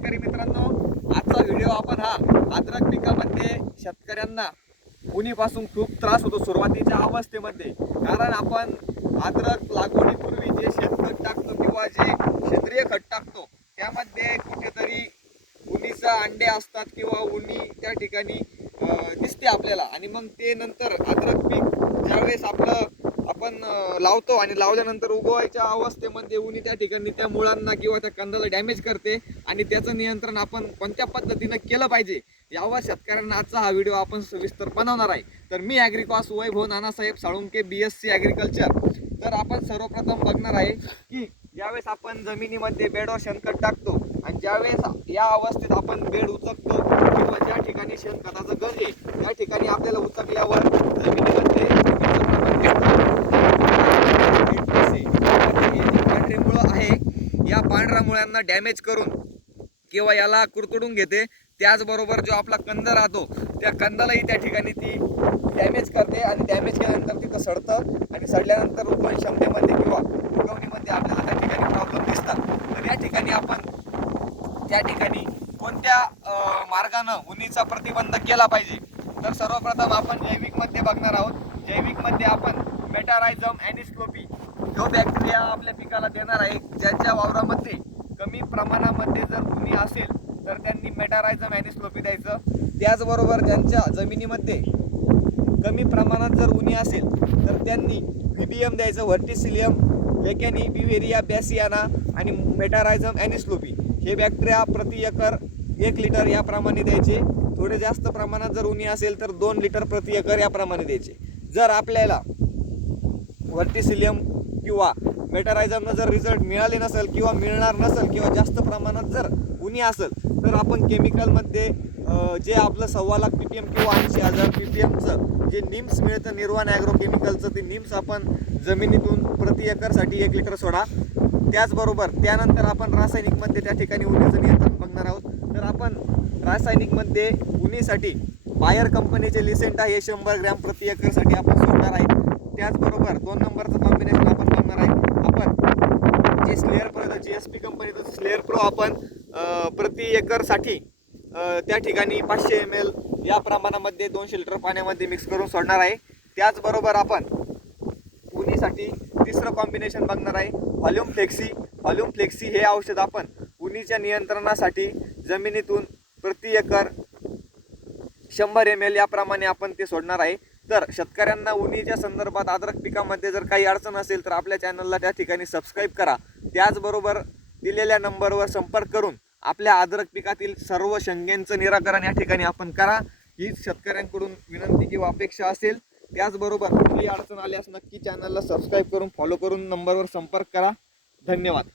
शेतकरी मित्रांनो आजचा व्हिडिओ आपण हा अद्रक पिकामध्ये शेतकऱ्यांना उन्हीपासून खूप त्रास होतो सुरुवातीच्या अवस्थेमध्ये. कारण आपण अद्रक लागवडीपूर्वी जे शेतखत टाकतो किंवा जे सेंद्रिय खत टाकतो त्यामध्ये कुठेतरी उन्हीचा अंडे असतात किंवा उन्ही त्या ठिकाणी दिसते आपल्याला. आणि मग ते नंतर अद्रक पीक ज्यावेळेस आपलं लावतो आणि लावल्यानंतर उगवायच्या अवस्थेमध्ये उन्ही त्या ठिकाणी त्या मुळांना किंवा त्या कंदाला डॅमेज करते आणि त्याचं नियंत्रण आपण कोणत्या पद्धतीनं केलं पाहिजे यावर शेतकऱ्यांना आजचा हा व्हिडिओ आपण सविस्तर बनवणार आहे. तर मी ॲग्रिकॉस Vaibhav Nanasaheb Salunke B S C agriculture तर आपण सर्वप्रथम बघणार आहे की ज्यावेळेस आपण जमिनीमध्ये बेडवर शेणखत टाकतो आणि ज्यावेळेस या अवस्थेत आपण बेड उचकतो किंवा ज्या ठिकाणी शेणखताचं गंज आहे त्या ठिकाणी आपल्याला उचकल्यावर जमिनीमध्ये जमिनीचं प्रमाण भेटतं. हे जे पांढरे मुळं आहे या मुळ्यांना डॅमेज करून किंवा याला कुरतडून घेते त्याचबरोबर जो आपला कंद राहतो त्या कंदालाही त्या ठिकाणी ती डॅमेज करते आणि डॅमेज केल्यानंतर तिथं सडतं आणि सडल्यानंतर उगवण क्षमतेमध्ये किंवा उगवणीमध्ये आपल्याला त्या ठिकाणी प्रॉब्लेम दिसतात. तर या ठिकाणी आपण त्या ठिकाणी कोणत्या मार्गानं उन्हीचा प्रतिबंध केला पाहिजे? तर सर्वप्रथम आपण जैविकमध्ये बघणार आहोत. जैविकमध्ये आपण मेटारायझम अॅनिस्लोपी जो बॅक्टेरिया आपल्या पिकाला देणार आहे ज्यांच्या वावरामध्ये कमी प्रमाणामध्ये जर उन्ही असेल तर त्यांनी मेटारायझम अॅनिस्लोपी द्यायचं. त्याचबरोबर ज्यांच्या जमिनीमध्ये कमी प्रमाणात जर उन्ही असेल तर त्यांनी व्हीबीएम द्यायचं व्हर्टिसिलियम वेकॅनी बिवेरिया बॅसियाना आणि मेटारायझम अॅनिस्लोपी हे बॅक्टेरिया प्रति एकर एक लिटर याप्रमाणे द्यायचे. थोडे जास्त प्रमाणात जर उन्ही असेल तर दोन लिटर प्रति एकर याप्रमाणे द्यायचे. जर आपल्याला व्हर्टिसिलियम किंवा मेटारायझमनं जर रिझल्ट मिळाले नसेल किंवा मिळणार नसेल किंवा जास्त प्रमाणात जर उन्ही असेल तर आपण केमिकलमध्ये जे आपलं सव्वा लाख पी पी एम किंवा ऐंशी हजार पी पी एमचं जे निम्स मिळतं निर्वाण ॲग्रो केमिकलचं ते निम्स आपण जमिनीतून प्रति एकरसाठी एक लिटर सोडा. त्याचबरोबर त्यानंतर आपण रासायनिकमध्ये त्या ठिकाणी उन्हीचं नियंत्रण बघणार आहोत. तर आपण रासायनिकमध्ये उन्हीसाठी बायर कंपनीचे लिसेंट आहे शंभर ग्रॅम प्रति एकरसाठी आपण सोडणार आहे. त्याचबरोबर दोन नंबरचं कॉम्बिनेशन आपण बघणार आहे. आपण जे Slayer Pro G S P कंपनीचं स्लेअर प्रो आपण प्रति एकरसाठी त्या ठिकाणी पाचशे एम एल या प्रमाणामध्ये दोनशे लिटर पाण्यामध्ये मिक्स करून सोडणार आहे. त्याचबरोबर आपण उन्हीसाठी तिसरं कॉम्बिनेशन बघणार आहे व्हॉल्यूम फ्लेक्सी व्हॉल्यूम फ्लेक्सी हे औषध आपण उन्हीच्या नियंत्रणासाठी जमिनीतून प्रति एकर शंभर एम एल याप्रमाणे आपण ते सोडणार आहे. तर शेतकऱ्यांना उन्हीच्या संदर्भात अद्रक पिकामध्ये जर काही अडचण असेल तर आपल्या चॅनलला त्या ठिकाणी सबस्क्राईब करा. त्याचबरोबर दिलेल्या नंबरवर संपर्क करून आपल्या अद्रक पिकातील सर्व शंकेचं निराकरण या ठिकाणी आपण करा. हीच शेतकऱ्यांकडून विनंती किंवा अपेक्षा असेल. त्याचबरोबर कुठली अडचण आल्यास नक्की चॅनलला सबस्क्राईब करून फॉलो करून नंबरवर संपर्क करा. धन्यवाद.